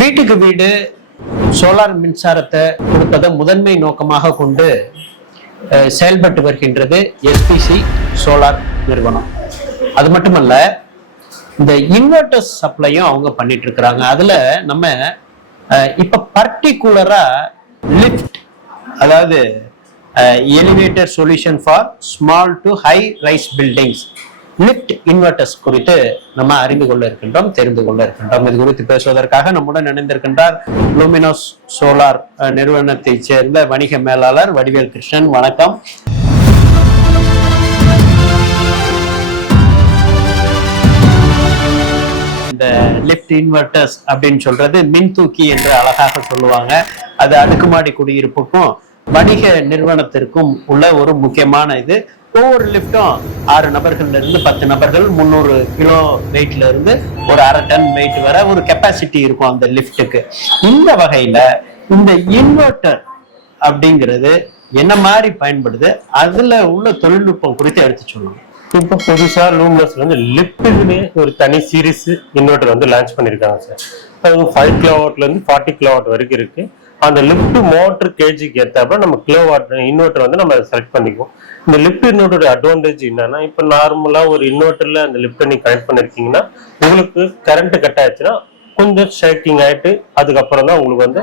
வீட்டுக்கு வீடு சோலார் மின்சாரத்தை கொடுப்பதை முதன்மை நோக்கமாக கொண்டு செயல்பட்டு வருகின்றது எஸ்பிசி சோலார் நிறுவனம். அது மட்டுமல்ல, இந்த இன்வெர்டர்ஸ் சப்ளையும் அவங்க பண்ணிட்டு இருக்கிறாங்க. அதுல நம்ம இப்ப பர்டிகுலரா லிஃப்ட், அதாவது elevator solution for small to high rise buildings, lift inverters குறித்து நம்ம அறிந்து கொள்ள இருக்கின்றோம், தெரிந்து கொள்ள இருக்கின்றோம். இது குறித்து பேசுவதற்காக நம்முடன் இணைந்திருக்கின்றார் லூமினோஸ் சோலார் நிறுவனத்தை சேர்ந்த வணிக மேலாளர் வடிவேல் கிருஷ்ணன். வணக்கம். இந்த லிஃப்ட் இன்வெர்டர்ஸ் அப்படின்னு சொல்றது மின்தூக்கி என்று அழகாக சொல்லுவாங்க. அது அடுக்குமாடி குடியிருப்புக்கும் வணிக நிறுவனத்திற்கும் உள்ள ஒரு முக்கியமான இது. ஒவ்வொரு லிப்டும் 6 நபர்கள்ல இருந்து 10 நபர்கள், 300 கிலோ வெயிட்ல இருந்து ஒரு 1/2 டன் வெயிட் வர ஒரு கெப்பாசிட்டி இருக்கும் அந்த லிப்டுக்கு. இந்த வகையில இந்த இன்வெர்டர் அப்படிங்கிறது என்ன மாதிரி பயன்படுது, அதுல உள்ள தொழில்நுட்பம் குறித்து எடுத்து சொல்லுங்க. இப்போ புதுசா லூமினஸ்ல வந்து லிப்டுக்குன்னு ஒரு தனி சீரிஸ் இன்வெர்டர் வந்து லான்ச் பண்ணிருக்காங்க சார். அது 5 கிலோவாட்ல இருந்து 40 கிலோவாட் வரைக்கும் இருக்கு. அந்த லிப்ட் மோட்டர் கேஜிக்கு ஏற்றாப்ப நம்ம கிலோவாட் இன்வெர்டர் வந்து நம்ம செலக்ட் பண்ணிக்குவோம். இந்த லிப்ட் இன்வெர்டர் அட்வான்டேஜ் என்னன்னா, இப்போ நார்மலா ஒரு இன்வெர்டர்ல அந்த லிப்ட் நீங்க கனெக்ட் பண்ணிருக்கீங்கன்னா உங்களுக்கு கரண்ட் கட் ஆயிடுச்சுன்னா கொஞ்சம் ஷேக்கிங் ஆயிட்டு அதுக்கப்புறம் தான் உங்களுக்கு வந்து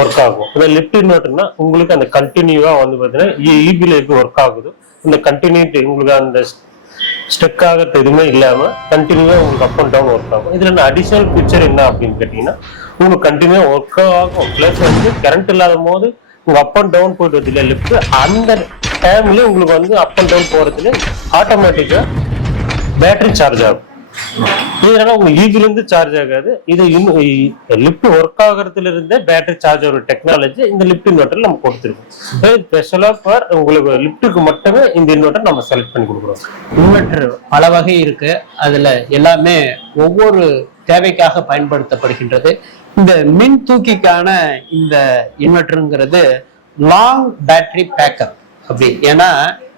ஒர்க் ஆகும். இந்த லிப்ட் இன்வெர்டர்னா உங்களுக்கு அந்த கண்டினியூவா வந்து பார்த்தீங்கன்னா இபில எப்படி ஒர்க் ஆகுது, இந்த கண்டினியூட்டி உங்களுக்கு அந்த ஸ்டெக் ஆகிறது எதுவுமே இல்லாம கண்டினியூவா உங்களுக்கு அப் அண்ட் டவுன் ஒர்க் ஆகும். இதுல அடிஷனல் ஃபீச்சர் என்ன அப்படின்னு கேட்டீங்கன்னா, உங்களுக்கு கண்டினியூவா ஒர்க் ஆகும். பிளஸ் வந்து கரண்ட் இல்லாத போது உங்க அப் அண்ட் டவுன் போயிட்டு வருது இல்லையா லிஃப்ட், அந்த டைம்ல உங்களுக்கு வந்து அப் அண்ட் டவுன் போறதுல ஆட்டோமேட்டிக்கா பேட்டரி சார்ஜ் ஆகும். இதனால உங்களுக்கு ஈஸில இருந்து சார்ஜ் ஆகாது. இது லிஃப்ட் ஒர்க் ஆகிறதுல இருந்தே பேட்டரி சார்ஜ் ஆகிற டெக்னாலஜி இந்த லிஃப்ட் இன்வெர்டர் நம்ம கொடுத்துருக்கோம். ஸ்பெஷலா ஃபார் உங்களுக்கு லிஃப்ட்டுக்கு மட்டுமே இந்த இன்வெர்டர் நம்ம செலக்ட் பண்ணி கொடுக்குறோம். இன்வெர்டர் பல வகை இருக்கு. அதுல எல்லாமே ஒவ்வொரு தேவைக்காக பயன்படுத்தப்படுகின்றது. இந்த மின் தூக்கிக்கான இந்த இன்வெர்டருங்கிறது லாங் பேட்டரி பேக்கப் அப்படி. ஏன்னா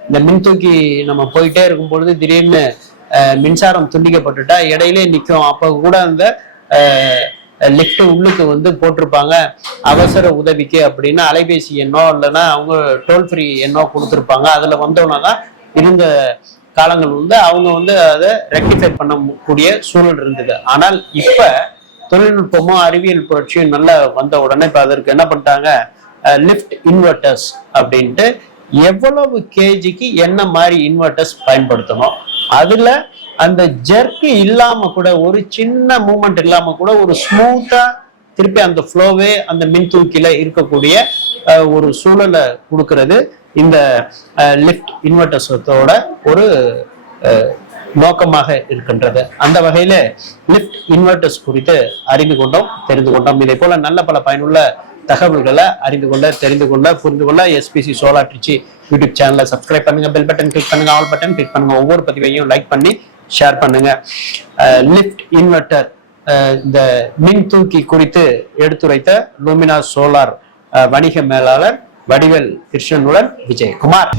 இந்த மின் தூக்கி நம்ம போயிட்டே இருக்கும் பொழுது திடீர்னு மின்சாரம் துண்டிக்கப்பட்டுட்டா இடையிலே நிற்கும். அப்ப கூட அந்த லிஃப்ட் உள்ளுக்கு வந்து போட்டிருப்பாங்க அவசர உதவிக்கு அப்படின்னு அலைபேசி எண்ணோ இல்லைன்னா அவங்க டோல் ஃப்ரீ எண்ணோ கொடுத்துருப்பாங்க. அதுல வந்தோன்னா தான் இருந்த காலங்கள் வந்து அவங்க வந்து அதை ரெக்டிஃபை பண்ணக்கூடிய சூழல் இருந்தது. ஆனால் இப்ப தொழில்நுட்பமும் அறிவியல் புரட்சியும் நல்லா வந்த உடனே இப்ப அதற்கு என்ன பண்ணிட்டாங்க, லிஃப்ட் இன்வெர்டர்ஸ் அப்படின்ட்டு எவ்வளவு கேஜிக்கு என்ன மாதிரி இன்வெர்டர்ஸ் பயன்படுத்தணும், அதுல அந்த ஜெர்க்கு இல்லாம கூட ஒரு சின்ன மூமெண்ட் இல்லாம கூட ஒரு ஸ்மூத்தா திருப்பி அந்த ஃப்ளோவே அந்த மின் தூக்கில இருக்கக்கூடிய ஒரு சூழலை கொடுக்கிறது இந்த லிஃப்ட் இன்வெர்டர்ஸோட ஒரு நோக்கமாக இருக்கின்றது. அந்த வகையில லிஃப்ட் இன்வெர்டர்ஸ் குறித்து அறிந்து கொண்டோம், தெரிந்து கொண்டோம். இதை போல நல்ல பல பயனுள்ள தகவல்களை அறிந்து கொள்ள, தெரிந்து கொள்ள, புரிந்து கொள்ள எஸ்பிசி சோலார் ட்ரிச்சி யூடியூப் சேனலை சப்ஸ்கிரைப் பண்ணுங்க, பெல் பட்டன் கிளிக் பண்ணுங்க, ஆல் பட்டன் கிளிக் பண்ணுங்க, ஒவ்வொரு பதிவையும் லைக் பண்ணி ஷேர் பண்ணுங்க. லிஃப்ட் இன்வெர்டர் இந்த மின் தூக்கி குறித்து எடுத்துரைத்த லூமினோஸ் சோலார் வணிக மேலாளர் வடிவேல் கிருஷ்ணனுடன் விஜயகுமார்.